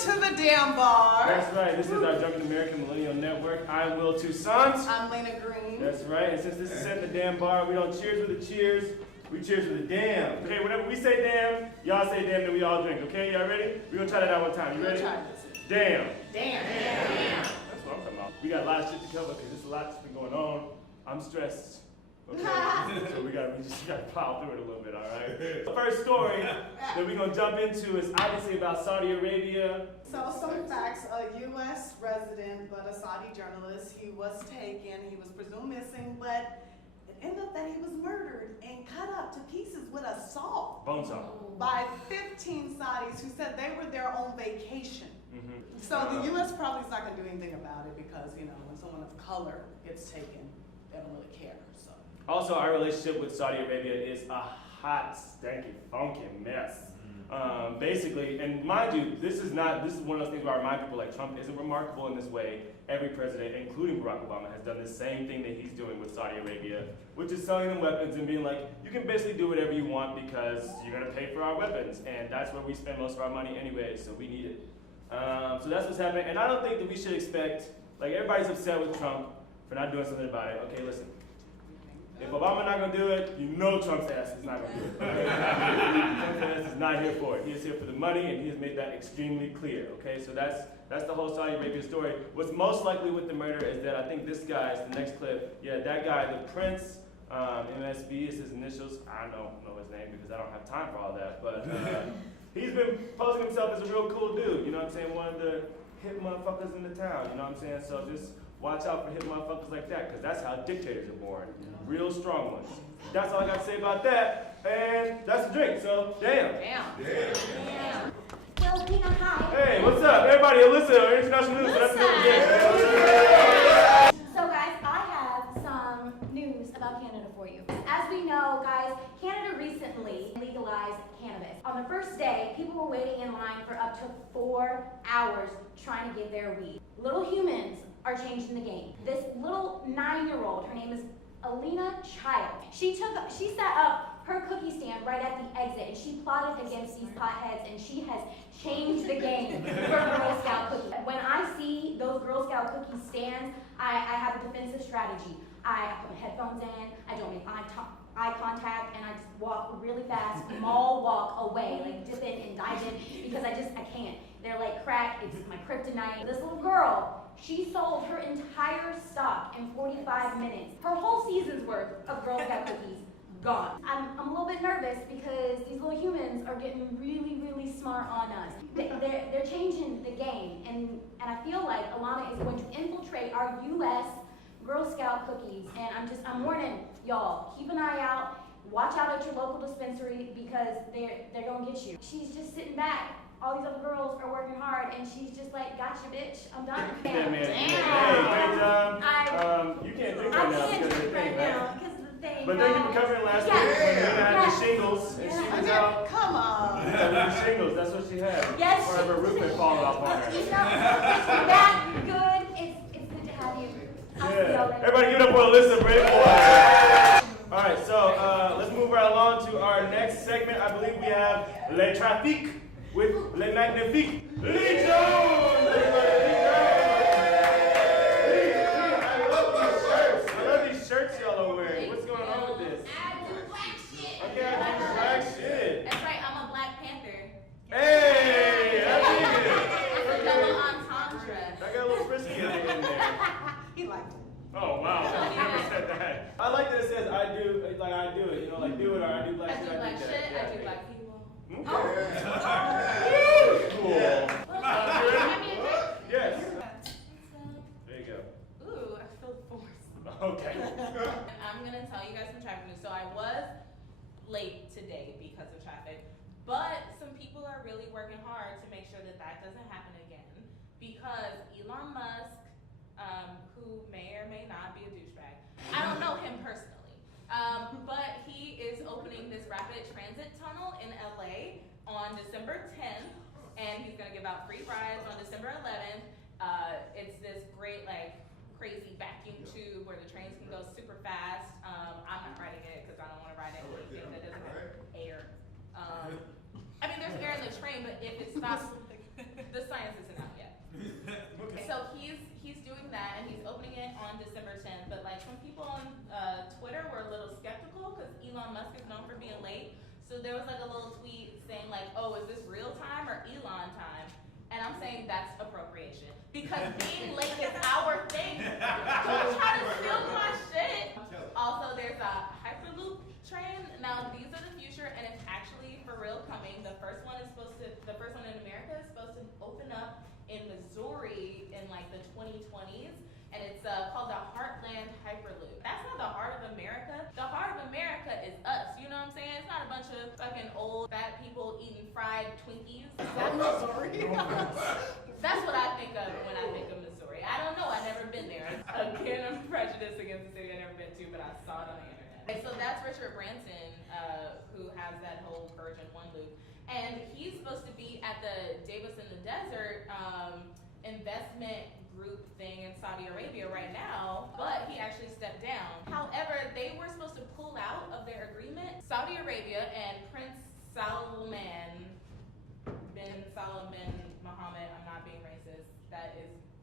to the damn bar. That's right. This is our Drunken American Millennial Network. I'm Will Toussaint. I'm Lina Green. That's right. And since this is set in the damn bar, we don't cheers with the cheers. We cheers with the damn. Okay, whenever we say damn, y'all say damn, then we all drink. Okay, y'all ready? We're gonna try that out one time. You ready? Damn. Damn. That's what I'm talking about. We got a lot of shit to cover because there's a lot that's been going on. I'm stressed. Okay, so we just gotta plow through it a little bit, all right? The first story that we're gonna jump into is obviously about Saudi Arabia. So some facts, a U.S. resident, but a Saudi journalist, he was taken, he was presumed missing, but it ended up that he was murdered and cut up to pieces with a saw. Bone saw. By 15 Saudis who said they were there on vacation. So the U.S. probably is not gonna do anything about it because, you know, when someone of color gets taken, they don't really care, so. Also, our relationship with Saudi Arabia is a hot, stanky, funky mess. Basically, and mind you, this is one of those things where I remind people like Trump isn't remarkable in this way. Every president, including Barack Obama, has done the same thing that he's doing with Saudi Arabia, which is selling them weapons and being like, you can basically do whatever you want because you're gonna pay for our weapons, and that's where we spend most of our money anyway, so we need it. So that's what's happening, and I don't think that we should expect, like everybody's upset with Trump for not doing something about it. Okay, listen. If Obama's not going to do it, you know Trump's ass is not going to do it. Trump's ass is not here for it. He is here for the money, and he has made that extremely clear. Okay, so that's the whole Saudi Arabia story. What's most likely with the murder is that I think this guy is the next clip. Yeah, that guy, the Prince, MSB is his initials. I don't know his name because I don't have time for all that. But he's been posing himself as a real cool dude. You know what I'm saying? One of the hip motherfuckers in the town. You know what I'm saying? So just watch out for hip motherfuckers like that, because that's how dictators are born. Real strong ones. That's all I got to say about that. And that's the drink, so damn. Damn. Well, Lina, hi. Hey, what's up? Everybody, Alyssa, our international news. That's it. So guys, I have some news about Canada for you. As we know, guys, Canada recently legalized cannabis. On the first day, people were waiting in line for up to 4 hours trying to get their weed. Little humans are changing the game. This little 9-year-old, her name is Alina Child. She set up her cookie stand right at the exit and she plotted against these potheads and she has changed the game for Girl Scout cookies. When I see those Girl Scout cookie stands, I have a defensive strategy. I put my headphones in, I don't make eye contact, and I just walk really fast, mall walk away, like dip in and dive in, because I can't. They're like crack, it's my kryptonite. This little girl, she sold her entire stock in 45 minutes. Her whole season's worth of Girl Scout cookies gone. I'm a little bit nervous because these little humans are getting really, really smart on us. They're changing the game, and I feel like Alana is going to infiltrate our U.S. Girl Scout cookies, and I'm warning y'all, keep an eye out, watch out at your local dispensary because they're gonna get you. She's just sitting back. All these other girls are working hard, and she's just like, gotcha, bitch, I'm done. Yeah, man. Damn. Hey, great job. You can't drink right now because of the thing, right? Because of the thing. But thank you for covering last week when Lina had the shingles, and she was out. Come on. Yeah, with the shingles, that's what she had. Yes. Or her roof had fallen off on her. You know, it's that good. It's good to have you. Yeah. Everybody give it up for Alyssa Brayboy. All right, so let's move right along to our next segment. I believe we have Le Trafic with Le Magnifique Leigh Jones. I love these shirts. I love these shirts y'all are wearing. What's going on with this? I do black shit. Okay, I do black shit. That's right, I'm a Black Panther. Hey, I dig it. It's a double entendre. I got a little frisky in there. He liked it. Oh wow, I never said that. I like that it says I do it, you know, like do it or I do black I shit. do black that. shit, Yeah, I do yeah. black people. Cool. Give me a drink. Yes. There you go. Ooh, I feel forced. Okay. I'm gonna tell you guys some traffic news. So I was late today because of traffic, but some people are really working hard to make sure that that doesn't happen again because Elon Musk, who may or may not be a douchebag, I don't know him personally, but he is opening this rapid transit tunnel in LA on December 10th, and he's gonna give out free rides on December 11th. It's this great, like, crazy vacuum tube where the trains can go super fast. I'm not riding it because I don't want to ride anything that doesn't have air. I mean, there's air in the train, but if it stops, the science that's appropriation. Because being late is our thing. Don't try to steal my shit. Also, there's a Hyperloop train. Now, these are the future, and it's actually for real coming. The first one in America is supposed to open up in Missouri in like the 2020s, and it's called the Heartland Hyperloop. That's not the heart of America. The heart of America is us. You know what I'm saying? It's not a bunch of fucking old fat people eating fried Twinkies. That's Missouri. That's what I think of when I think of Missouri. I don't know. I've never been there. Again, I'm prejudiced against the city I've never been to, but I saw it on the internet. Okay, so that's Richard Branson, who has that whole Virgin One loop. And he's supposed to be at the Davis in the Desert investment group thing in Saudi Arabia right now, but he actually stepped down. However, they were supposed to pull out of their agreement. Saudi Arabia and Prince Salman bin Salman Mohammed, I'm not being racist,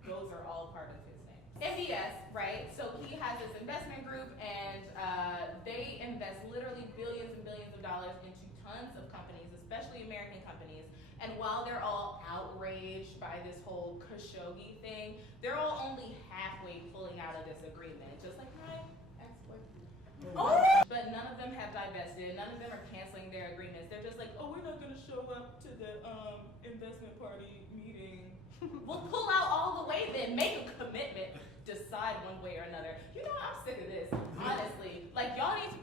those are all part of his name. MBS, right? So he has this investment group, and they invest literally billions and billions of dollars into tons of companies, especially American companies. And while they're all outraged by this whole Khashoggi thing, they're all only halfway pulling out of this agreement, just like my ex-boyfriend. Oh! But none of them have divested. None of them are canceling their agreements. They're just like, oh, we're not going to show up to the investment party meeting. We'll pull out all the way then. Make a commitment. Decide one way or another. You know, I'm sick of this, honestly. Like, y'all need to...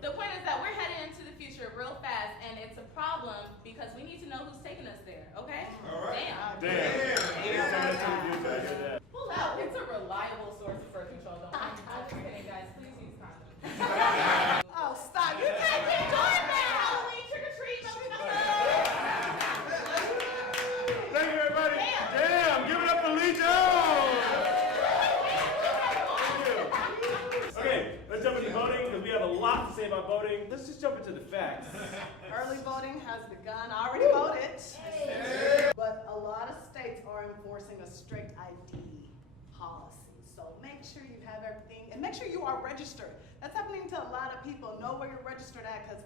The point is that we're heading into the future real fast, and it's a problem because we need to know who's taking us there, okay? All right. Damn. Pull out. It's a reliable source of birth control. Don't I'm just kidding, guys. Please use condoms. Oh, stop. You can't keep doing that. Halloween trick or treat. Thank you, everybody. Damn, give it up for Leigh Jones. Okay, let's jump into voting because we have a lot to say about voting. Let's just jump into the facts. Early voting has begun. I already voted. But a lot of states are enforcing a strict ID policy. So make sure you have everything and make sure you are registered. That's happening to a lot of people. Know where you're registered at, because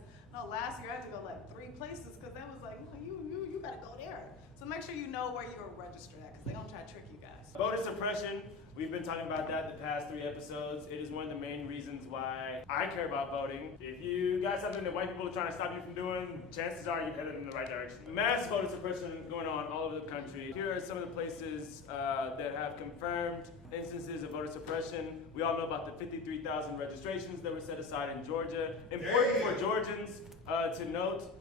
last year I had to go like 3 places because they was like, no, you better go there. So make sure you know where you're registered at, because they're gonna try to trick you guys. Voter suppression, we've been talking about that the past 3 episodes. It is one of the main reasons why I care about voting. If you got something that white people are trying to stop you from doing, chances are you're headed in the right direction. Mass voter suppression going on all over the country. Here are some of the places that have confirmed instances of voter suppression. We all know about the 53,000 registrations that were set aside in Georgia. Important for Georgians to note,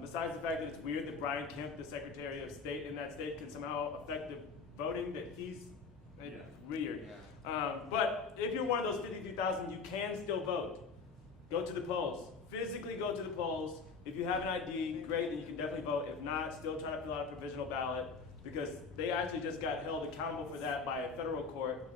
besides the fact that it's weird that Brian Kemp, the Secretary of State in that state, can somehow affect the voting, that he's weird. But if you're one of those 53,000, you can still vote. Go to the polls. Physically go to the polls. If you have an ID, great, then you can definitely vote. If not, still try to fill out a provisional ballot, because they actually just got held accountable for that by a federal court.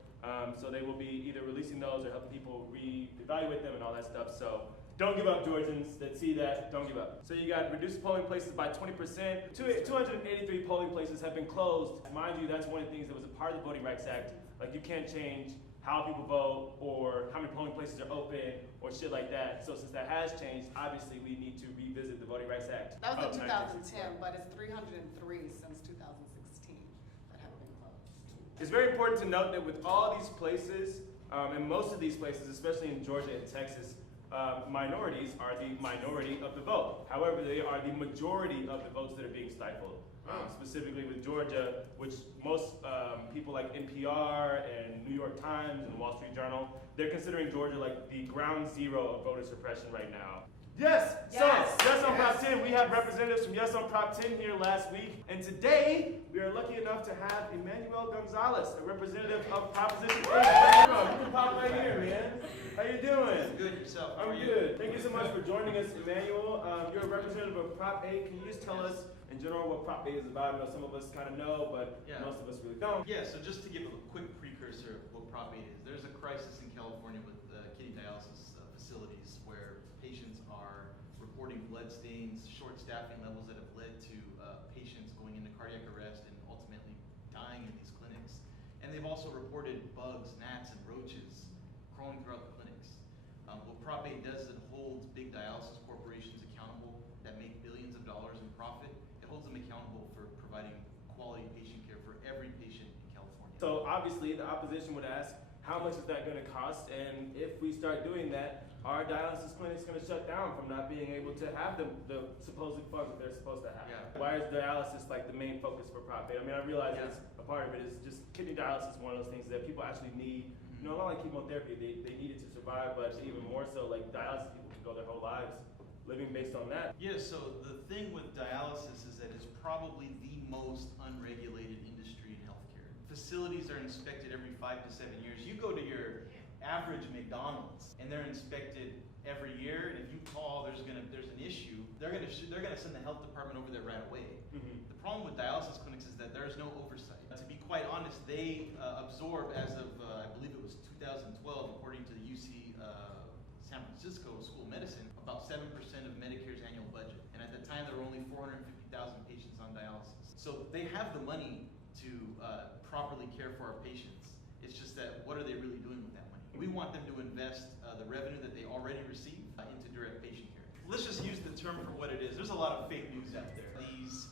So they will be either releasing those or helping people reevaluate them and all that stuff. So don't give up, Georgians that see that, don't give up. So you got reduced polling places by 20%. 283 polling places have been closed. Mind you, that's one of the things that was a part of the Voting Rights Act. Like, you can't change how people vote or how many polling places are open or shit like that. So since that has changed, obviously we need to revisit the Voting Rights Act. That was in of 2010, but it's 303 since 2016 that have been closed. It's very important to note that with all these places, and most of these places, especially in Georgia and Texas, minorities are the minority of the vote. However, they are the majority of the votes that are being stifled. Specifically with Georgia, which most people like NPR and New York Times and Wall Street Journal, they're considering Georgia like the ground zero of voter suppression right now. Yes! So, Yes on Prop 10, we have representatives from Yes on Prop 10 here last week, and today we are lucky enough to have Emanuel Gonzales, a representative of Proposition 8. You can pop right here, man. How you doing? Good, yourself. I'm good. Thank you so much for joining us, Emanuel. You're a representative of Prop 8. Can you just tell us in general what Prop 8 is about? I know some of us kind of know, but most of us really don't. Yeah, so just to give a quick precursor of what Prop 8 is, there's a crisis in California with kidney dialysis facilities where patients are reporting blood stains, short staffing levels that have led to patients going into cardiac arrest and ultimately dying in these clinics. And they've also reported bugs, gnats, and roaches crawling throughout the clinics. What Prop 8 does is it holds big dialysis corporations accountable that make billions of dollars in profit. It holds them accountable for providing So obviously the opposition would ask, how much is that going to cost? And if we start doing that, are dialysis clinics going to shut down from not being able to have the supposed funds that they're supposed to have? Yeah. Why is dialysis like the main focus for profit? I mean, I realize Yeah. it's a part of it is just kidney dialysis is one of those things that people actually need. You know, not like chemotherapy, they need it to survive, but even more so, like dialysis people can go their whole lives living based on that. Yeah, so the thing with dialysis is that it's probably the most unregulated industry in healthcare. Facilities are inspected every 5 to 7 years. You go to your average McDonald's and they're inspected every year, and if you call, there's an issue, they're gonna send the health department over there right away. The problem with dialysis clinics is that there's no oversight. To be quite honest, they absorb, as of I believe it was 2012, according to the UC San Francisco School of Medicine, about 7% of Medicare's annual budget. And at the time, there were only 450,000 patients on dialysis. So they have the money to properly care for our patients. It's just that, what are they really doing with that money? We want them to invest the revenue that they already receive into direct patient care. Let's just use the term for what it is. There's a lot of fake news out there. These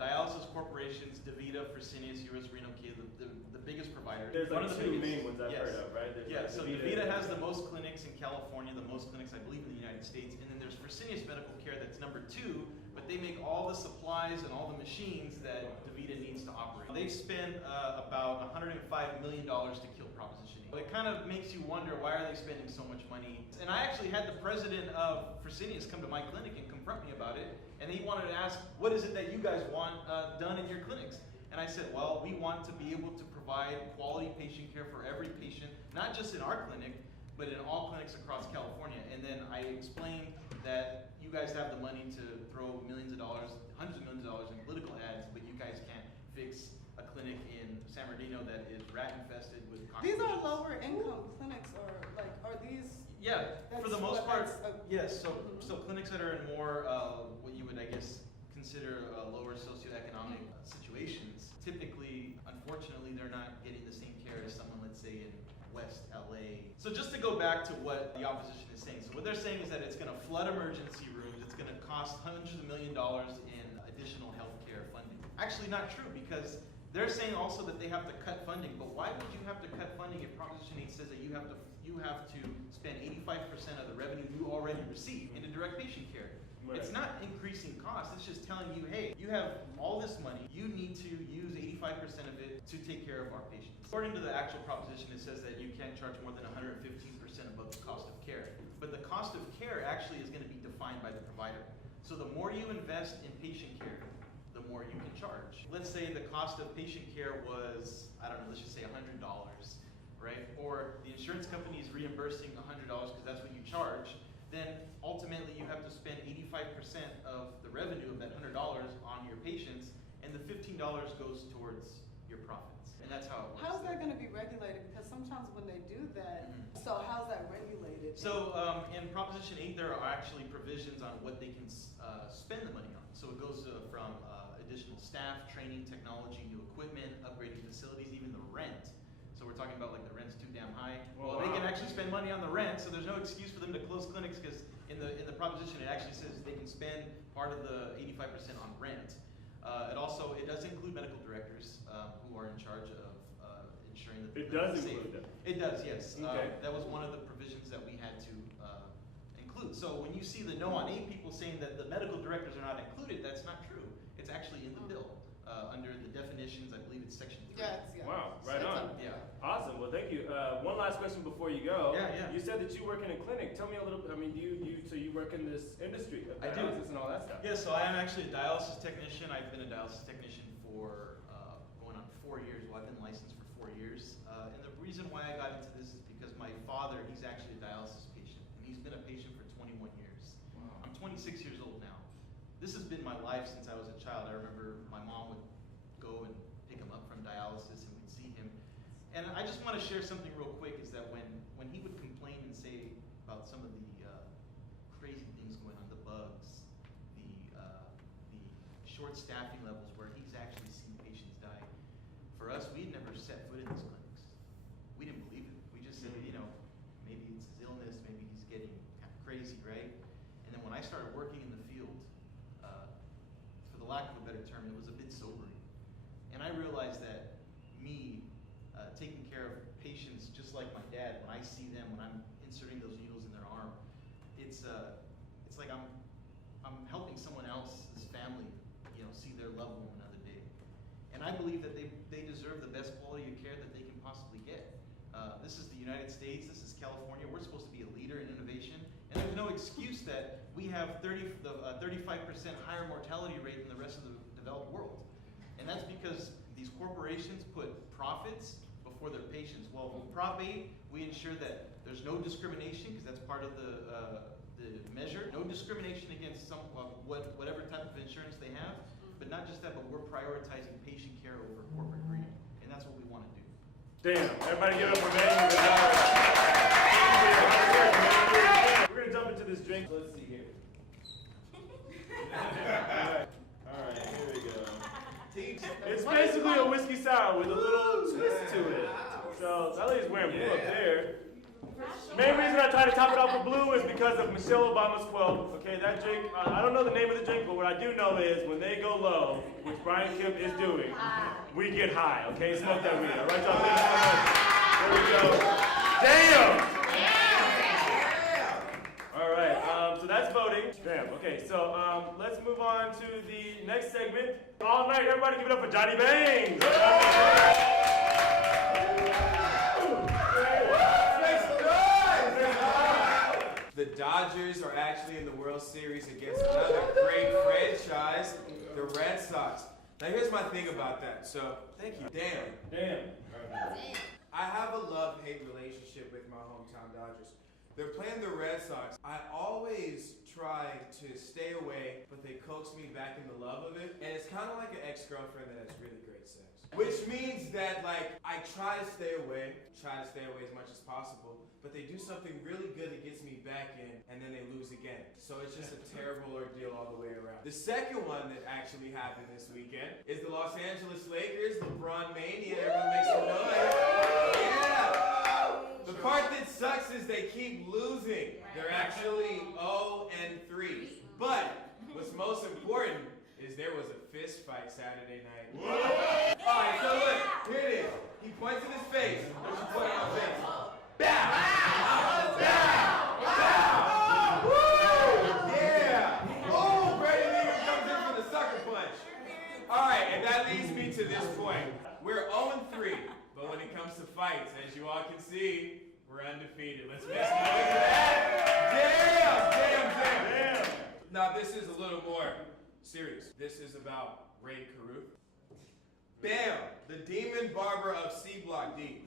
dialysis corporations, DaVita, Fresenius, US Renal Care, the biggest provider. There's one like of the two biggest, main ones I've yes. heard of, right? There's Yeah, like so DaVita has the most clinics in California, the most clinics I believe in the United States, and then there's Fresenius Medical Care that's number 2, but they make all the supplies and all the machines that DaVita needs to operate. They spend about $105 million to kill Proposition 8. It kind of makes you wonder, why are they spending so much money? And I actually had the president of Fresenius come to my clinic and confront me about it, and he wanted to ask, what is it that you guys want done in your clinics? And I said, well, we want to be able to provide quality patient care for every patient, not just in our clinic, but in all clinics across California. And then I explained that you guys have the money to throw millions of dollars, hundreds of millions of dollars in political ads, but you guys can't fix a clinic in San Bernardino that is rat infested with cockroaches. These are lower income clinics, or like, are these? Yeah, for the That's most what- part, that's yes. So clinics that are in more what you would, I guess, consider lower socioeconomic situations, typically, unfortunately, they're not getting the same care as someone, let's say, in West LA. So just to go back to what the opposition is saying, so what they're saying is that it's going to flood emergency rooms, it's going to cost hundreds of $millions in additional healthcare funding. Actually not true, because they're saying also that they have to cut funding, but why would you have to cut funding if Proposition 8 says that you have to spend 85% of the revenue you already receive into direct patient care? Right. It's not increasing costs, it's just telling you, hey, you have all this money, you need to use 85% of it to take care of our patients. According to the actual proposition, it says that you can't charge more than 115% above the cost of care. But the cost of care actually is going to be defined by the provider. So the more you invest in patient care, the more you can charge. Let's say the cost of patient care was, I don't know, let's just say $100, right? Or the insurance company is reimbursing $100 because that's what you charge. Then ultimately you have to spend 85% of the revenue of that $100 on your patients, and the $15 goes towards your profits. And that's how it works. How's that gonna be regulated? Because sometimes when they do that, so how's that regulated? So in Proposition 8, there are actually provisions on what they can spend the money on. So it goes from additional staff, training, technology, new equipment, upgrading facilities, even the rent. So we're talking about like the rent's too damn high. Well, they can actually spend money on the rent, so there's no excuse for them to close clinics, because in the proposition it actually says they can spend part of the 85% on rent. It does include medical directors who are in charge of ensuring that It does safe. include them. It does, yes. Okay. That was one of the provisions that we had to include. So when you see the no on 8 people saying that the medical directors are not included, that's not true. It's actually in the bill. Under the definitions, I believe it's section 3. Yeah. Wow, right on. Yeah. Awesome. Well, thank you. One last question before you go. Yeah. You said that you work in a clinic. Tell me a little bit. I mean, so you work in this industry of I do. dialysis and all that stuff. Yeah, so I am actually a dialysis technician. I've been a dialysis technician for going on 4 years. Well, I've been licensed for 4 years. And the reason why I got into this is because my father, he's actually a dialysis patient. And he's been a patient for 21 years. Wow. I'm 26 years old now. This has been my life since I was a child. I remember my mom would go and pick him up from dialysis, and we'd see him. And I just want to share something real quick, is that when he would complain and say about some of the crazy things going on, the bugs, the short staffing levels where he's actually seen patients die, for us, we'd never set foot in these clinics. We didn't believe it. We just said, maybe it's his illness, maybe he's getting kind of crazy, right? And then when I started working in the field, for the lack of a better term, it was a bit sobering. And I realized that me taking care of patients just like my dad. When I see them, when I'm inserting those needles in their arm, it's like I'm helping someone else's family, see their loved one another day. And I believe that they deserve the best quality of care that they can possibly get. This is the United States, this is California. We're supposed to be a leader in innovation, and there's no excuse that we have 35% higher mortality rate than the rest of the developed world. And that's because these corporations put profits before their patients. Well, with Prop 8, we ensure that there's no discrimination, because that's part of the measure. No discrimination against whatever type of insurance they have, but not just that, but we're prioritizing patient care over corporate greed, and that's what we want to do. Damn, everybody give it up for Emanuel. We're gonna jump into this drink. Let's see here. All right, here we go. It's basically a whiskey sour with a little twist to it. So that lady's wearing blue up there. Main reason I tried to top it off with blue is because of Michelle Obama's quote. Okay, that drink, I don't know the name of the drink, but what I do know is when they go low, which Brian Kemp is doing, we get high, okay? Smoke that weed, all right, y'all? There we go. Damn! All right, so that's voting. Damn, okay, so let's move on to the next segment. All night, everybody give it up for Johnny Bangs! The Dodgers are actually in the World Series against another great franchise, the Red Sox. Now here's my thing about that. So, thank you. Damn. I have a love-hate relationship with my hometown Dodgers. They're playing the Red Sox. I always try to stay away, but they coax me back in the love of it. And it's kind of like an ex-girlfriend that has really great sex. Which means that, I try to stay away as much as possible, but they do something really good that gets me back in, and then they lose again. So it's just a terrible ordeal all the way around. The second one that actually happened this weekend is the Los Angeles Lakers, LeBron Mania. Everyone makes some noise. Yeah! The part that sucks is they keep losing. They're actually 0-3. But what's most important is there was a fist fight Saturday night. Alright, so look, here it is. He points in his face. What you point in my face? Bow! Bow! Bow! Woo! Yeah! Oh, Brady Leader comes in for the sucker punch. Alright, and that leads me to this point. We're 0-3, but when it comes to fights, as you all can see, we're undefeated. Let's make some noise for that. Damn! Now this is a little more serious. This is about Ray Caruth. Bam! The demon barber of C Block D.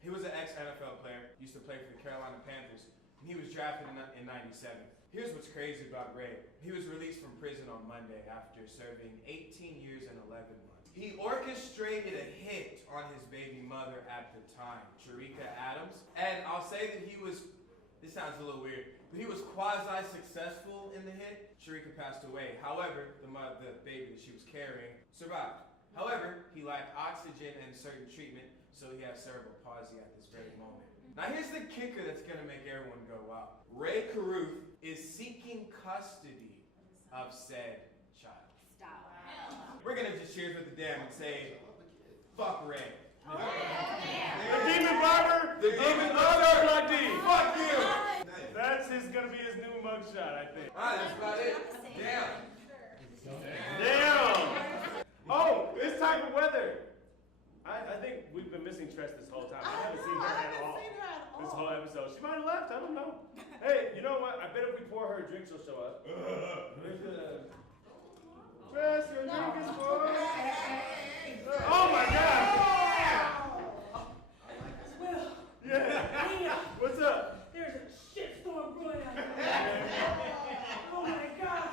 He was an ex-NFL player, used to play for the Carolina Panthers, and he was drafted in 97. Here's what's crazy about Ray. He was released from prison on Monday after serving 18 years and 11 months. He orchestrated a hit on his baby mother at the time, Sharika Adams, and I'll say that he was, this sounds a little weird, but he was quasi-successful in the hit. Sharika passed away. However, the baby that she was carrying survived. However, he lacked oxygen and certain treatment, so he has cerebral palsy at this very moment. Now here's the kicker that's gonna make everyone go, wow. Ray Caruth is seeking custody of said child. Stop. We're gonna just cheers with the damn and say, fuck Ray. The demon barber! The demon barber! Block D! Fuck you! That's gonna be his new mugshot, I think. Alright, that's about it. Damn. Damn! Oh, this type of weather. I think we've been missing Tress this whole time. I haven't seen her at all. This whole episode. She might have left, I don't know. Hey, you know what? I bet if we pour her a drink, she'll show up. Tress, your drink is full. Oh my God! Yeah. What's up? There's a shitstorm brewing out there. Oh my God.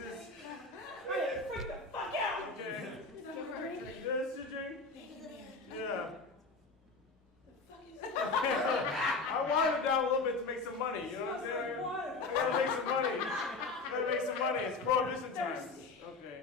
This is. Hey, freak the fuck out. Okay. Is that your drink? This your drink? Yeah. The fuck is that? I watered it down a little bit to make some money, you know what I'm saying? I gotta make some money. Gotta make some money. It's prohibition times. Okay.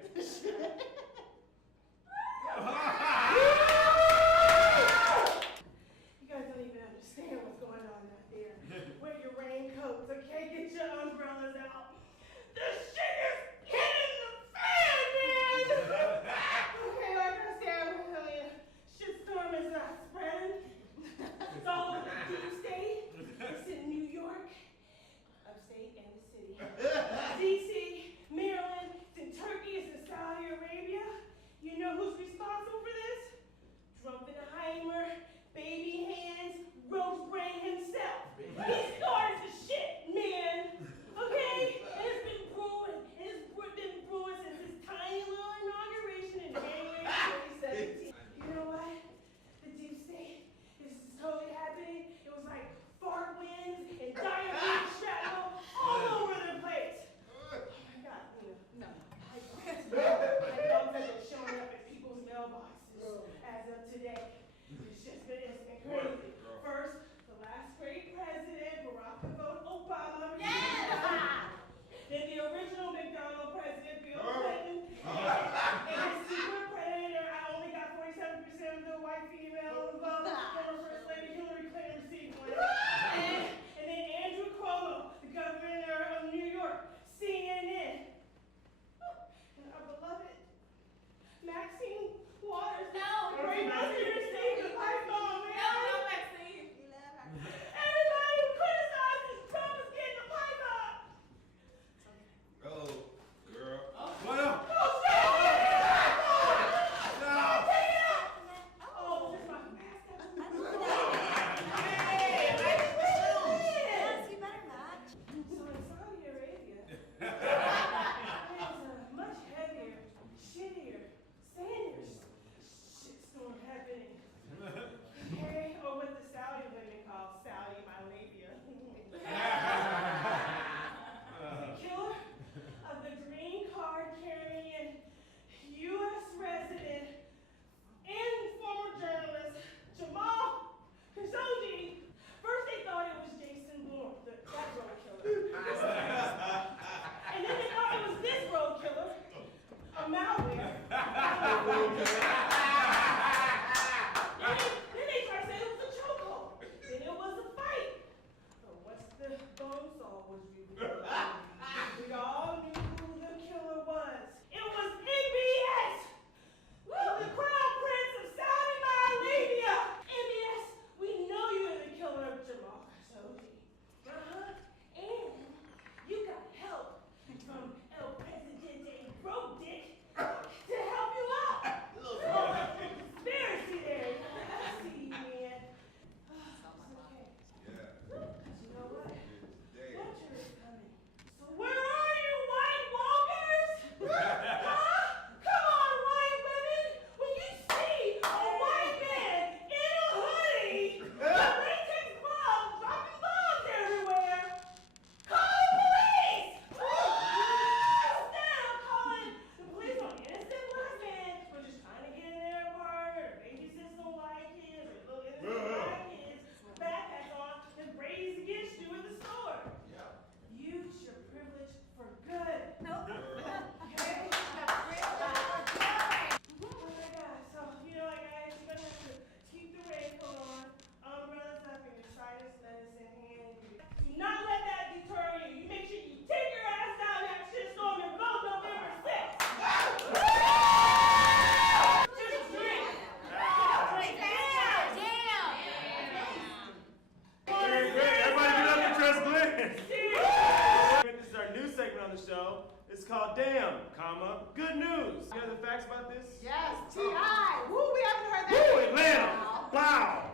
You have the facts about this? Yes, T.I. Woo, we haven't heard that. Woo, Atlanta! Wow!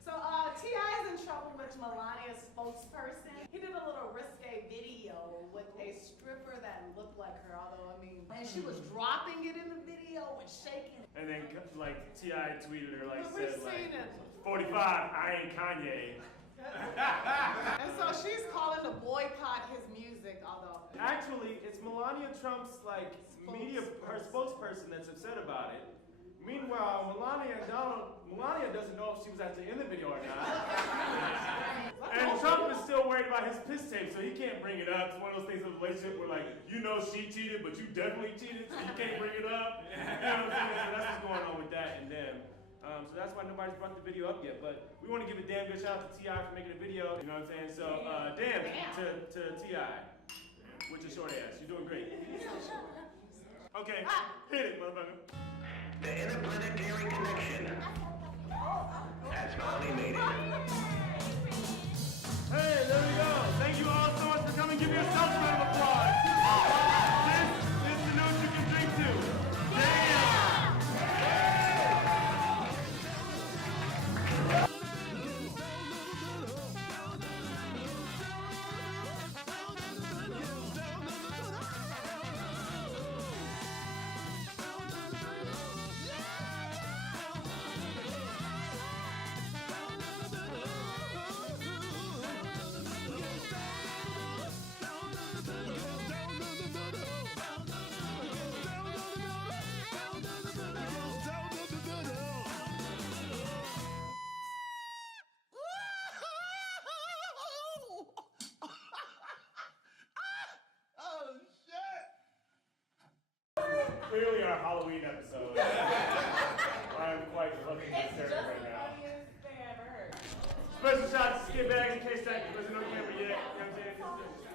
So, T.I. is in trouble with Melania's spokesperson. He did a little risque video with a stripper that looked like her, although, I mean, and she was dropping it in the video and shaking it. And then, like, T.I. tweeted her, like, But we've said, like, seen it. 45, I ain't Kanye. And so she's calling to boycott his music, although. Actually, it's Melania Trump's, like, her spokesperson that's upset about it. Meanwhile, Melania doesn't know if she was actually in the video or not. And Trump is still worried about his piss tape, so he can't bring it up. It's one of those things in a relationship where, like, you know she cheated, but you definitely cheated, so you can't bring it up. You know what I'm saying? So that's what's going on with that and them. So that's why nobody's brought the video up yet. But we want to give a damn good shout out to T.I. for making a video. You know what I'm saying? So damn to T.I. with your short ass. You're doing great. Okay, hit it, motherfucker. The interplanetary connection has finally made it. Hey, there we go. Thank you all so much for coming. Give yourself a round of applause. This is the news you can drink to. Damn! Clearly our Halloween episode. I'm quite fucking hysterical right now. Funniest thing I ever heard. Special shout out to Skitbags in case that wasn't on camera yet. You know what I'm saying?